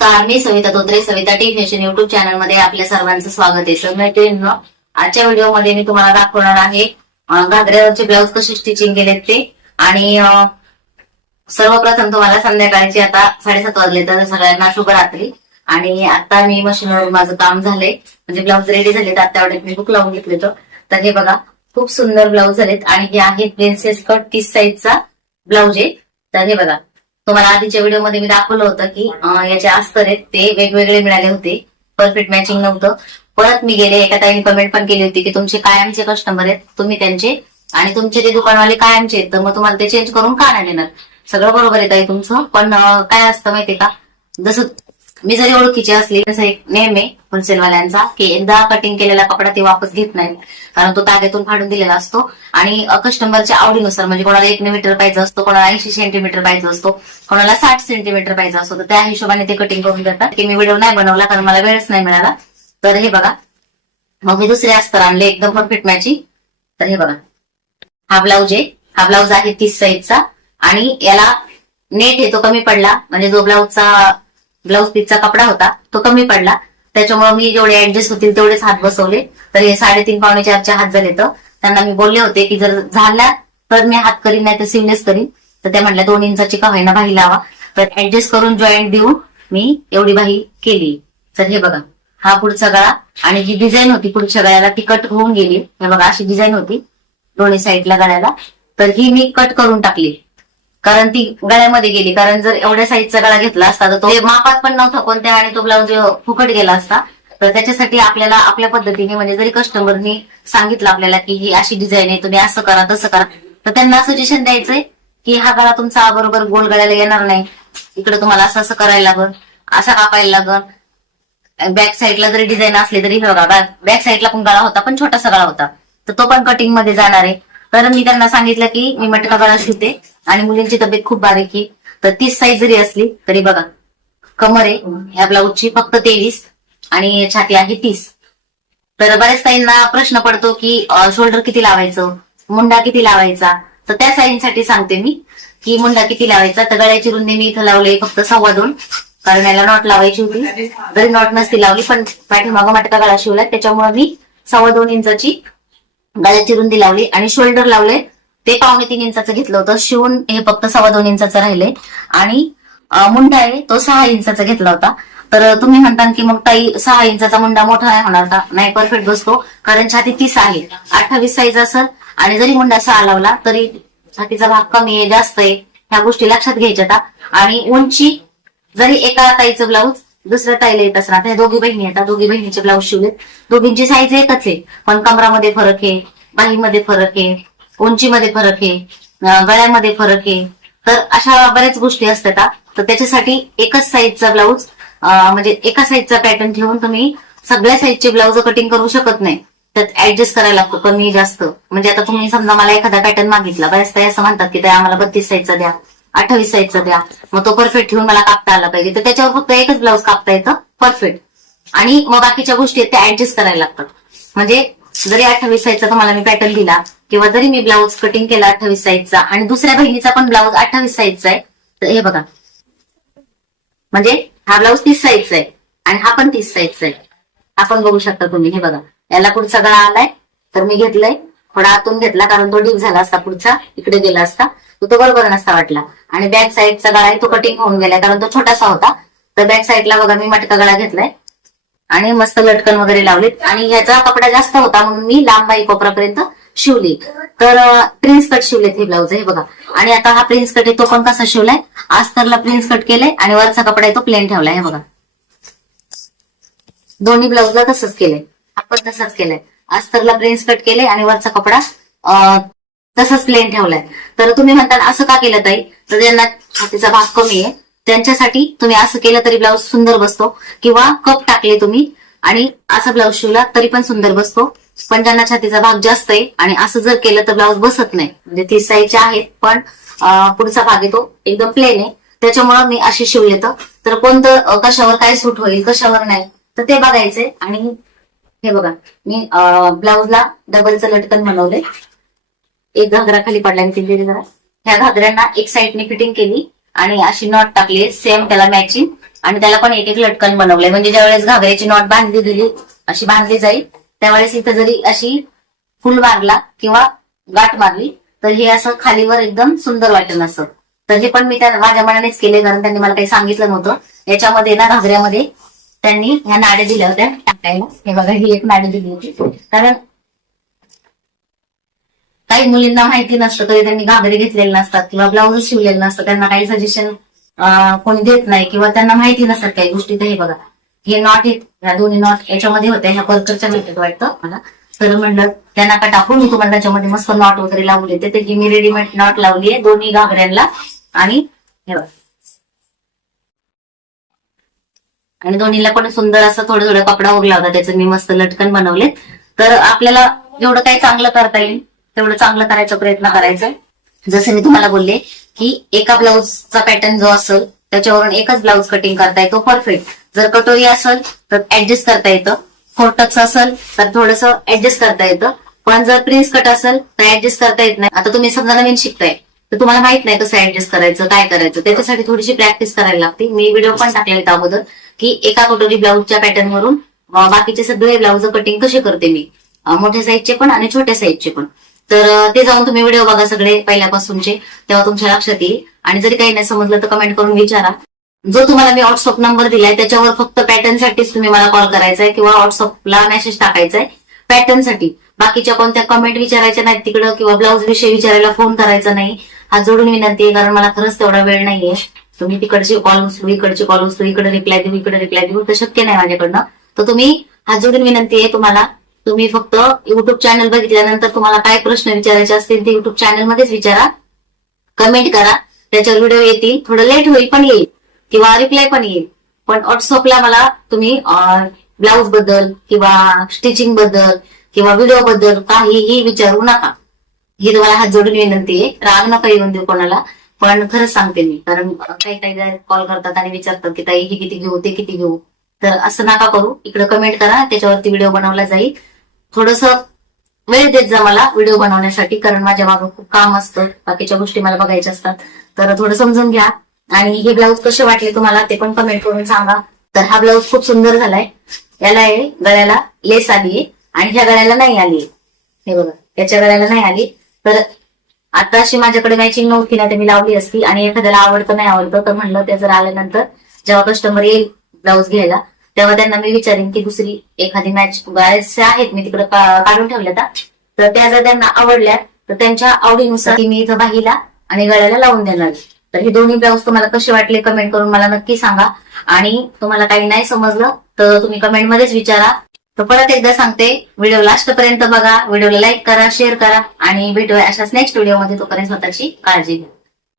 नमस्कार मी Savita Dhotre Savita T fashion YouTube चॅनलमध्ये आपल्या सर्वांचं स्वागत आहे. तर मैत्रिणींनो आजच्या व्हिडिओमध्ये मी तुम्हाला दाखवणार आहे घागऱ्यावरचे ब्लाऊज कसे स्टिचिंग केलेत ते. आणि सर्वप्रथम तुम्हाला संध्याकाळची आता साडेसात वाजले तर सगळ्यांना शुभरात्री आणि आता मी मशीनवर माझं काम झालंय. म्हणजे ब्लाऊज रेडी झालेत आता एवढे मी बुक लावून घेतले तर हे बघा खूप सुंदर ब्लाऊज झालेत. आणि हे आहे प्रिन्सेस कट तीस साईजचा ब्लाऊज आहे. तर हे बघा तुम्हाला आधीच्या व्हिडिओमध्ये मी दाखवलं होतं की याचे अस्तर आहेत ते वेगवेगळे मिळाले होते. परफेक्ट मॅचिंग नव्हतं. परत मी गेले एका ताईने कमेंट पण केली होती की तुमचे कायमचे कस्टमर आहेत तुम्ही त्यांचे आणि तुमचे ते दुकानवाले कायमचे आहेत तर मग तुम्हाला ते चेंज करून का नाही देणार? सगळं बरोबर आहे ताई तुमचं पण काय असतं माहितीये का? जसं मी जरी ओळखीची असली तसं एक नेम आहे होलसेलवाल्यांचा की एकदा कटिंग केलेला कपडा ते वापस घेत नाहीत कारण तो तागेतून फाडून दिलेला असतो. आणि कस्टमरच्या आवडीनुसार म्हणजे कोणाला एक मीटर पाहिजे असतो कोणाला ऐंशी सेंटीमीटर पाहिजे असतो कोणाला साठ सेंटीमीटर पाहिजे असतो तर त्या हिशोबाने ते कटिंग करून देतात. की मी व्हिडिओ नाही बनवला कारण मला वेळच नाही मिळाला. तर हे बघा. मग मी दुसरे अस्तर आणले एकदम परफेक्ट मॅचिंग तर हे बघा. हा ब्लाऊज आहे. हा ब्लाऊज आहे तीस साईजचा आणि याला नेट येतो तो कमी पडला. म्हणजे जो ब्लाऊजचा ब्लाऊज पीसचा कपडा होता तो कमी पडला. त्याच्यामुळे मी जेवढे ऍडजस्ट होतील तेवढेच हात बसवले. तर हे साडेतीन पावणे चारचे हात झाले तर. त्यांना मी बोलले होते की जर झाला तर मी हात करीन नाही तर सिवनेस करीन. तर त्या म्हणल्या दोन इंचाची का होईना बाही लावा. तर ऍडजस्ट करून जॉईंट देऊन मी एवढी बाही केली. तर हे बघा हा पुढचा गळा आणि जी डिझाईन होती पुढच्या गळ्याला ती कट होऊन गेली. हे बघा अशी डिझाईन होती दोन्ही साईडला गळ्याला. तर ही मी कट करून टाकली. कारण ती गळ्यामध्ये गेली. कारण जर एवढ्या साईजचा गळा घेतला असता तर तो मापात पण नव्हता कोणत्या आणि तो ब्लाऊज फुकट गेला असता. तर त्याच्यासाठी आपल्याला आपल्या पद्धतीने म्हणजे जरी कस्टमरनी सांगितलं आपल्याला की ही अशी डिझाईन आहे तुम्ही असं करा तसं करा. तर त्यांना सजेशन द्यायचंय की हा गळा तुमचा बरोबर गोल गळ्याला येणार नाही. इकडे तुम्हाला असं असं करायला लागल असा कापायला लागल. बॅक साईडला जरी डिझाईन असली तरी हे बघा बॅक साईडला पण गळा होता पण छोटासा गळा होता. तर तो पण कटिंगमध्ये जाणार आहे. तर मी त्यांना सांगितलं की मी मटका गळा शिवते. आणि मुलींची तब्येत खूप बारीक आहे. तर तीस साईज जरी असली तरी बघा कमर आहे ह्या ब्लाऊजची फक्त तेवीस आणि छाती आहे तीस. तर बऱ्याच ताईंना प्रश्न पडतो की शोल्डर किती लावायचं? मुंडा किती लावायचा? तर त्या साईजसाठी सांगते मी की मुंडा किती लावायचा? तर गळ्याची रुंदी मी इथं लावली फक्त सव्वा दोन कारण याला नॉट लावायची होती. जरी नॉट नसती लावली पण पाठीमागं मटका गळा शिवला त्याच्यामुळे मी सव्वा दोन इंचाची गळ्याची रुंदी लावली आणि शोल्डर लावले ते पावणे तीन इंचाचं घेतलं होतं. शिवून हे फक्त सव्वा दोन इंचाचं राहिले. आणि मुंडा आहे तो सहा इंचाचा घेतला होता. तर तुम्ही म्हणता की मग ताई सहा इंचाचा मुंडा मोठा नाही होणार का? नाही परफेक्ट बसतो. कारण छाती तीस आहे. अठ्ठावीस साईज असेल आणि जरी मुंडा सहा लावला तरी छातीचा भाग कमी आहे जास्त आहे. ह्या गोष्टी लक्षात घ्यायच्या आता आणि उंची जरी एका ताईचं ब्लाऊज दुसऱ्या ताईला येत असणार त्या दोघी बहिणी येतात दोघी बहिणीचे ब्लाऊज शिवलेत. दोघींची साईज एकच आहे. पण कमरामध्ये फरक आहे बाहीमध्ये फरक आहे. उंचीमध्ये फरक आहे गळ्यामध्ये फरक आहे. तर अशा बऱ्याच गोष्टी असतात तर त्याच्यासाठी एकच साईजचा ब्लाऊज म्हणजे एका साईजचा पॅटर्न ठेवून तुम्ही सगळ्या साईजचे ब्लाऊज कटिंग करू शकत नाही. त्यात ऍडजस्ट करायला लागतो कमी जास्त. म्हणजे आता तुम्ही समजा मला एखादा पॅटर्न मागितला बऱ्याच असं म्हणतात की ताई आम्हाला बत्तीस साईजचा द्या अठ्ठावीस साईजचा द्या. मग तो परफेक्ट ठेवून मला कापता आला पाहिजे. तर त्याच्यावर फक्त एकच ब्लाऊज कापता येतं परफेक्ट आणि मग बाकीच्या गोष्टी आहेत त्या ऍडजस्ट करायला लागतात. म्हणजे जरी अठ्ठावीस साईजचा तुम्हाला मी पॅटर्न दिला किंवा जरी मी ब्लाऊज कटिंग केला अठ्ठावीस साईजचा आणि दुसऱ्या बहिणीचा पण ब्लाऊज अठ्ठावीस साईजचा आहे तर हे बघा. म्हणजे हा ब्लाऊज तीस साईजचा आहे आणि हा पण तीस साईजचा आहे. आपण बघू शकता तुम्ही हे बघा. याला पुढचा गळा आलाय तर मी घेतलाय. थोडा आतून घेतला कारण तो डीप झाला असता पुढचा इकडे गेला असता. तो तो बरोबर नसता वाटला. आणि बॅक साईडचा गळा आहे तो कटिंग होऊन गेलाय कारण तो छोटासा होता. तर बॅक साईडला बघा मी मटका गळा घेतलाय. आणि मस्त लटकन वगैरे लावलेत. आणि ह्याचा कपडा जास्त होता म्हणून मी लांब बाई कोपरापर्यंत शिवली तर प्रिन्स कट शिवलेत हे ब्लाऊज हे बघा. आणि आता हा प्रिन्स कट आहे तो पण कसा शिवलाय? आस्तरला प्रिन्स कट केलाय आणि वरचा कपडा आहे तो प्लेन ठेवलाय हे बघा. दोन्ही ब्लाऊजला तसंच केलंय. आपण तसंच केलंय. आस्तरला प्रिन्स कट केलंय आणि वरचा कपडा तसंच प्लेन ठेवलाय. तर तुम्ही म्हणताल असं का केलं ताई? तर ज्यांना छातीचा भाग कमी आहे त्यांच्यासाठी तुम्ही असं केलं तरी ब्लाऊज सुंदर बसतो. किंवा कप टाकले तुम्ही आणि असा ब्लाऊज शिवला तरी पण सुंदर बसतो. पण ज्यांना छातीचा भाग जास्त आहे. आणि असं जर केलं तर ब्लाऊज बसत नाही. म्हणजे तीस साईजचे आहेत पण पुढचा भाग आहे तो एकदम प्लेन आहे. त्याच्यामुळे मी असे शिवले तर. तर कोणतं कशावर काय सूट होईल कशावर नाही तर ते बघायचंय. आणि हे बघा मी ब्लाऊजला डबलचं लटकन बनवलंय. एक घागरा खाली पडला आणि तिथे जरा. ह्या घागऱ्यांना एक साईडने फिटिंग केली आणि अशी नॉट टाकली. सेम त्याला मॅचिंग आणि त्याला पण एक एक लटकन बनवलंय. म्हणजे ज्यावेळेस घागऱ्याची नॉट बांधली गेली अशी बांधली जाईल. त्यावेळेस इथं जरी अशी फुल मारला किंवा गाठ मारली तर हे असं खालीवर एकदम सुंदर वाटेल असं. तर हे पण मी त्या माझ्या मनानेच केले कारण त्यांनी मला काही सांगितलं नव्हतं. याच्यामध्ये ना घागऱ्यामध्ये त्यांनी ह्या नाड्या दिल्या होत्या. टाकायला हे बघा ही एक नाडी दिली होती. कारण काही मुलींना माहिती नसतं कधी त्यांनी घागरे घेतलेले नसतात किंवा ब्लाऊज शिवलेले नसतं त्यांना काही सजेशन कोणी देत नाही किंवा त्यांना माहिती नसतात काही गोष्टी. तर हे बघा. हे नॉट आहेत या दोन्ही नॉट याच्यामध्ये होत्या ह्या परकरच्या मिळतात वाटतं मला. तर म्हणलं त्या नाका टाकून मी तुम्हाला त्याच्यामध्ये मस्त नॉट वगैरे लावून देते. त्याची मी रेडीमेड नॉट लावली आहे दोन्ही घागऱ्यांना आणि हे आणि दोन्हीला पण सुंदर असं थोडं थोडं कपडा उरला होता त्याचं मी मस्त लटकन बनवले. तर आपल्याला जेवढं काही चांगलं करता येईल? तेवढं चांगलं करायचा प्रयत्न करायचा जसं मी तुम्हाला बोलले की एका ब्लाऊजचा पॅटर्न जो असेल त्याच्यावरून एकच ब्लाऊज कटिंग करता येतो परफेक्ट जर कटोरी असेल तर ऍडजस्ट करता येतं. फोर्टक्स असेल तर थोडस ऍडजस्ट करता येतं. पण जर प्रिन्स कट असेल तर ऍडजस्ट करता येत नाही. आता तुम्ही समजा नवीन शिकताय तर तुम्हाला माहीत नाही कसं ऍडजस्ट करायचं काय करायचं. त्याच्यासाठी थोडीशी प्रॅक्टिस करायला लागते. मी व्हिडिओ पण टाकलेला अगोदर की एका कटोरी ब्लाऊजच्या पॅटर्न वरून बाकीचे सगळे ब्लाऊज कटिंग कसे करते मी. मोठ्या साईजचे पण आणि छोट्या साईजचे पण. तर ते जाऊन तुम्ही व्हिडिओ बघा सगळे पहिल्यापासूनचे तेव्हा तुमच्या लक्षात येईल. आणि जरी काही नाही समजलं तर कमेंट करून विचारा. जो तुम्हाला मी व्हॉट्सअप नंबर दिलाय त्याच्यावर फक्त पॅटर्नसाठीच तुम्ही मला कॉल करायचा आहे किंवा व्हॉट्सअपला मेसेज टाकायचा आहे पॅटर्नसाठी बाकीच्या कोणत्या कमेंट विचारायच्या नाहीत तिकडं किंवा ब्लाऊज विषयी विचारायला फोन करायचा नाही. हा जोडून विनंती आहे कारण मला खरंच तेवढा वेळ नाहीये. तुम्ही तिकडचे कॉल उचलू इकडचे कॉल उचलू इकडे रिप्लाय देऊ इकडे रिप्लाय देऊ तर शक्य नाही माझ्याकडनं. तर तुम्ही हा जोडून विनंती आहे तुम्हाला. तुम्ही फक्त युट्यूब चॅनल बघितल्यानंतर तुम्हाला काय प्रश्न विचारायचे असतील ते युट्यूब चॅनल मध्येच विचारा. कमेंट करा. त्याच्यावर व्हिडिओ येतील. थोडं लेट होईल पण येईल. किंवा रिप्लाय पण येईल. पण व्हॉट्सअपला मला तुम्ही ब्लाऊजबद्दल किंवा स्टिचिंगबद्दल किंवा व्हिडिओ बद्दल काहीही विचारू नका. ही तुम्हाला हात जोडून विनंती आहे. राग नका येऊन देऊ कोणाला. पण खरंच सांगते मी कारण काही काही कॉल करतात आणि विचारतात की ताई हे किती घेऊ ते किती घेऊ? तर असं नका करू. इकडे कमेंट करा त्याच्यावरती व्हिडिओ बनवला जाईल. थोडस वेळ देत जा मला व्हिडिओ बनवण्यासाठी कारण माझ्या मागं खूप काम असतं. बाकीच्या गोष्टी मला बघायच्या असतात. तर थोडं समजून घ्या. आणि हे ब्लाऊज कसे वाटले तुम्हाला ते पण कमेंट करून सांगा. तर हा ब्लाऊज खूप सुंदर झालाय. याला आहे गळ्याला लेस आलीये आणि ह्या गळ्याला नाही आली हे बघा याच्या गळ्याला नाही आली तर आता अशी माझ्याकडे मॅचिंग नव्हती ना ते मी लावली असती. आणि एखाद्याला आवडतं नाही आवडतं तर म्हणलं ते जर आल्यानंतर जेव्हा कस्टमर येईल ब्लाऊज घ्यायला तेव्हा त्यांना मी विचारेन की दुसरी एखादी मॅच बऱ्याचशा आहेत. मी तिकडे काढून ठेवल्या तर त्या जर त्यांना आवडल्या तर त्यांच्या आवडीनुसार मी इथं बाहीला आणि गळ्याला लावून देणार तर हे दोन्ही ब्लाऊज तुम्हाला कसे वाटले कमेंट करून मला नक्की सांगा. आणि तुम्हाला काही नाही समजलं तर तुम्ही कमेंटमध्येच विचारा. तर परत एकदा सांगते व्हिडिओ लास्ट पर्यंत बघा व्हिडिओला लाईक करा शेअर करा आणि भेटूया अशाच नेक्स्ट व्हिडिओमध्ये तोपर्यंत स्वतःची काळजी घ्या.